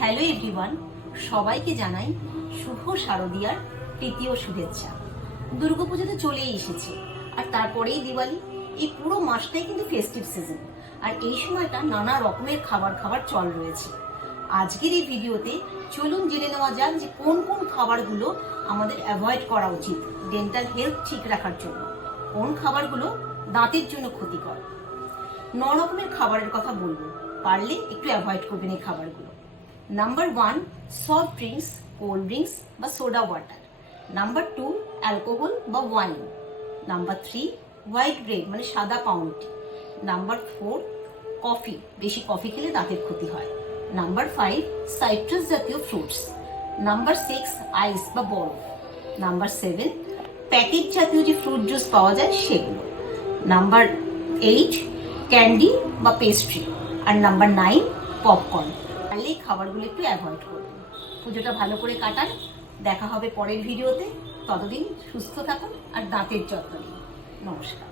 Hello everyone, সবাইকে জানাই শুভ শারদীয়ার তৃতীয় শুভেচ্ছা। দুর্গাপুজো তো চলেই এসেছে, আর তারপরেই দিওয়ালি। এই পুরো মাসটাই কিন্তু ফেস্টিভ সিজন, আর এই সময়টা নানা রকমের খাবার খাবার চল রয়েছে। আজকের এই ভিডিওতে চলুন জেনে নেওয়া যাক যে কোন কোন খাবারগুলো আমাদের অ্যাভয়েড করা উচিত ডেন্টাল হেলথ ঠিক রাখার জন্য, কোন খাবারগুলো দাঁতের জন্য ক্ষতিকর। 9 রকমের খাবারের কথা বলবো, পারলে একটু অ্যাভয়েড করবেন এই খাবারগুলো। Number 1, soft drinks, cold drinks বা সোডা ওয়াটার। নাম্বার 2, অ্যালকোহল বা ওয়াইন। নাম্বার 3, হোয়াইট ব্রেড মানে সাদা পাউরুটি। নাম্বার 4, কফি, বেশি কফি খেলে দাঁতের ক্ষতি হয়। নাম্বার 5, সাইট্রাস জাতীয় ফ্রুটস। নাম্বার 6, আইস বা বরফ। নাম্বার 7, প্যাকেট জাতীয় যে ফ্রুট জুস পাওয়া যায় সেগুলো। নাম্বার 8, ক্যান্ডি বা পেস্ট্রি। আর নাম্বার 9, পপকর্ন। পারলে এই খাবারগুলো একটু অ্যাভয়েড করবেন। পুজোটা ভালো করে কাটান। দেখা হবে পরের ভিডিওতে। ততদিন সুস্থ থাকুন আর দাঁতের যত্ন নিন। নমস্কার।